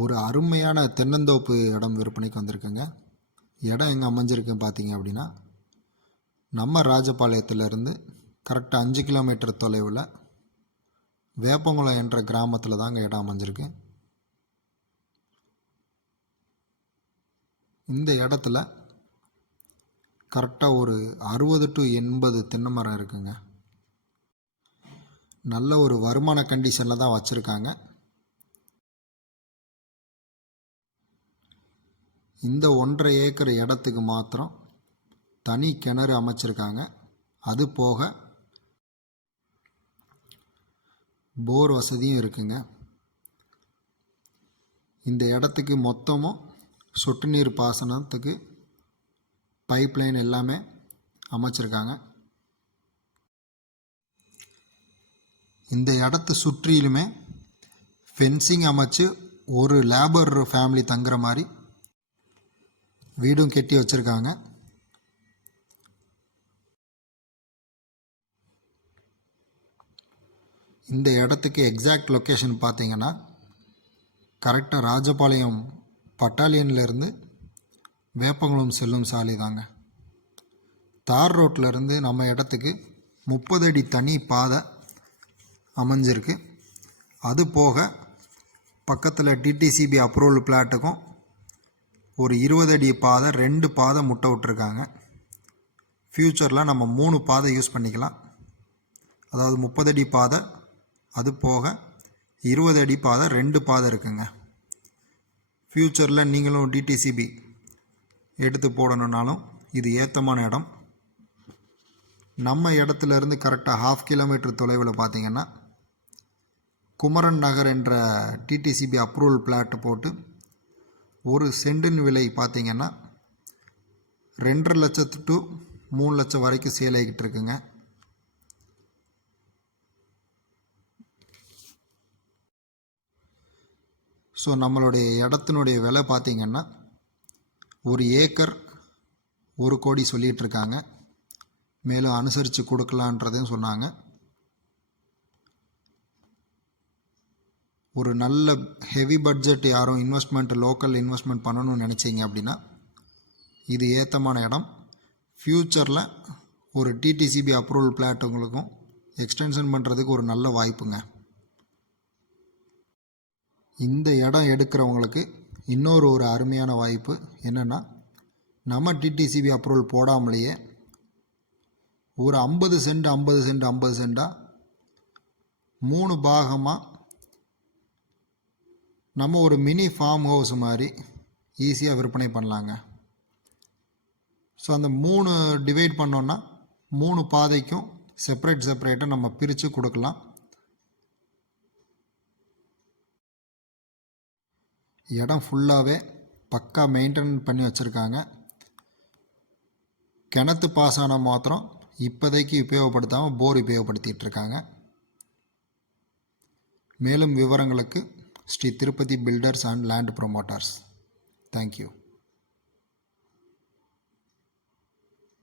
ஒரு அருமையான தென்னந்தோப்பு இடம் விற்பனைக்கு வந்திருக்குங்க. இடம் எங்கே அமைஞ்சிருக்கு பார்த்தீங்க அப்படின்னா, நம்ம ராஜபாளையத்திலேருந்து கரெக்டாக 5 கிலோமீட்டர் தொலைவில் வேப்பங்குளம் என்ற கிராமத்தில் தாங்க இடம் அமைஞ்சிருக்கு. இந்த இடத்துல கரெக்டாக ஒரு 60 to 80 தென்னை மரம் இருக்குங்க. நல்ல ஒரு வருமான கண்டிஷனில் தான் வச்சுருக்காங்க. இந்த 1.5 ஏக்கர் இடத்துக்கு மாத்திரம் தனி கிணறு அமைச்சிருக்காங்க. அது போக போர் வசதியும் இருக்குங்க. இந்த இடத்துக்கு மொத்தமும் சொட்டு நீர் பாசனத்துக்கு பைப்லைன் எல்லாமே அமைச்சிருக்காங்க. இந்த இடத்தை சுற்றிலுமே ஃபென்சிங் அமைச்சு ஒரு லேபர் ஃபேமிலி தங்குற மாதிரி வீடும் கட்டி வச்சுருக்காங்க. இந்த இடத்துக்கு எக்ஸாக்ட் லொக்கேஷன் பார்த்தீங்கன்னா கரெக்டாக ராஜபாளையம் பட்டாலியன்லேருந்து வேப்பங்குளம் செல்லும் சாலை தாங்க. தார் ரோட்டிலேருந்து நம்ம இடத்துக்கு 30 அடி தனி பாதை அமைஞ்சிருக்கு. அது போக பக்கத்தில் டிடிசிபி அப்ரூவல் பிளாட்டுக்கும் ஒரு 20 அடி பாதை 2 பாதை முட்டை விட்டுருக்காங்க. ஃப்யூச்சரில் நம்ம 3 பாதை யூஸ் பண்ணிக்கலாம். அதாவது 30 அடி பாதை, அது போக 20 அடி பாதை 2 பாதை இருக்குங்க. ஃப்யூச்சரில் நீங்களும் டிடிசிபி எடுத்து போடணுன்னாலும் இது ஏத்தமான இடம். நம்ம இடத்துலேருந்து கரெக்டாக 1/2 கிலோமீட்டர் தொலைவில் பார்த்திங்கன்னா குமரன் நகர் என்ற டிடிசிபி அப்ரூவல் பிளாட்டு போட்டு ஒரு சென்டின் விலை பார்த்திங்கன்னா 2.5 லட்சத்து to 3 லட்சம் வரைக்கும் சேல் ஆகிக்கிட்டு இருக்குங்க. ஸோ நம்மளுடைய இடத்தினுடைய விலை பார்த்திங்கன்னா 1 ஏக்கர் 1 கோடி சொல்லிகிட்ருக்காங்க. மேலும் அனுசரித்து கொடுக்கலான்றதையும் சொன்னாங்க. ஒரு நல்ல ஹெவி பட்ஜெட் யாரும் லோக்கல் இன்வெஸ்ட்மெண்ட் பண்ணணும்னு நினச்சிங்க அப்படின்னா இது ஏத்தமான இடம். ஃப்யூச்சரில் ஒரு டிடிசிபி அப்ரூவல் பிளாட் உங்களுக்கும் எக்ஸ்டென்ஷன் பண்ணுறதுக்கு ஒரு நல்ல வாய்ப்புங்க. இந்த இடம் எடுக்கிறவங்களுக்கு இன்னொரு அருமையான வாய்ப்பு என்னென்னா, நம்ம டிடிசிபி அப்ரூவல் போடாமலேயே ஒரு 50 சென்ட் 50 சென்ட் 50 சென்டாக 3 பாகமாக நம்ம ஒரு மினி ஃபார்ம் ஹவுஸ் மாதிரி ஈஸியாக விற்பனை பண்ணலாங்க. ஸோ அந்த 3 டிவைட் பண்ணோன்னா 3 பாதைக்கும் செப்பரேட்டாக நம்ம பிரித்து கொடுக்கலாம். இடம் ஃபுல்லாகவே பக்கா மெயின்டைன் பண்ணி வச்சுருக்காங்க. கிணத்து பாசனம் மாத்திரம் இப்போதைக்கு உபயோகப்படுத்தாமல் போர் உபயோகப்படுத்திகிட்டு இருக்காங்க. மேலும் விவரங்களுக்கு Shri Tirupati builders and land promoters. Thank you.